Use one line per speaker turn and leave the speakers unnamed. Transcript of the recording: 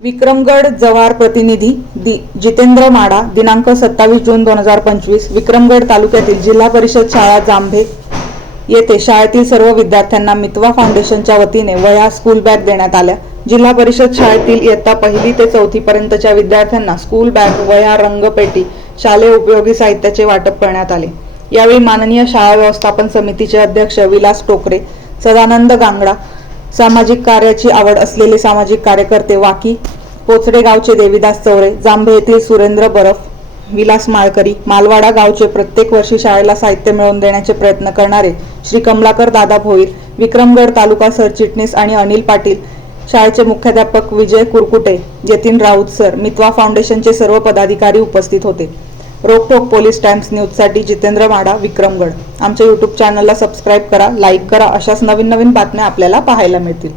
विक्रमगड जव्हार प्रतिनिधी दि जितेंद्र माडा दिनांक सत्तावीस जून दोन हजार पंचवीस विक्रमगड तालुक्यातील जिल्हा परिषद शाळा जांभे येथे शाळेतील सर्व विद्यार्थ्यांना मितवा फाउंडेशनच्या वतीने वह्या स्कूल बॅग देण्यात आल्या. जिल्हा परिषद शाळेतील इयत्ता पहिली ते चौथी पर्यंतच्या विद्यार्थ्यांना स्कूल बॅग वह्या रंगपेटी शालेय उपयोगी साहित्याचे वाटप करण्यात आले. यावेळी माननीय शाळा व्यवस्थापन समितीचे अध्यक्ष विलास टोकरे सदानंद गांगडा सामाजिक कार्याची आवड असलेले सामाजिक कार्यकर्ते वाकी पोचडे गावचे देवीदास चौरे जांभे येथील सुरेंद्र बरफ विलास माळकरी मालवाडा गावचे प्रत्येक वर्षी शाळेला साहित्य मिळवून देण्याचे प्रयत्न करणारे श्री कमलाकर दादा भोईर विक्रमगड तालुका सरचिटणीस आणि अनिल पाटील शाळेचे मुख्याध्यापक विजय कुरकुटे यतीन राऊत सर मितवा फाउंडेशनचे सर्व पदाधिकारी उपस्थित होते. रोकठोक पोलीस टाइम्स न्यूजसाठी जितेंद्र माडा विक्रमगड. आमच्या यूट्यूब चॅनलला सबस्क्राईब करा लाईक करा अशाच नवीन नवीन बातम्या आपल्याला पाहायला मिळतील.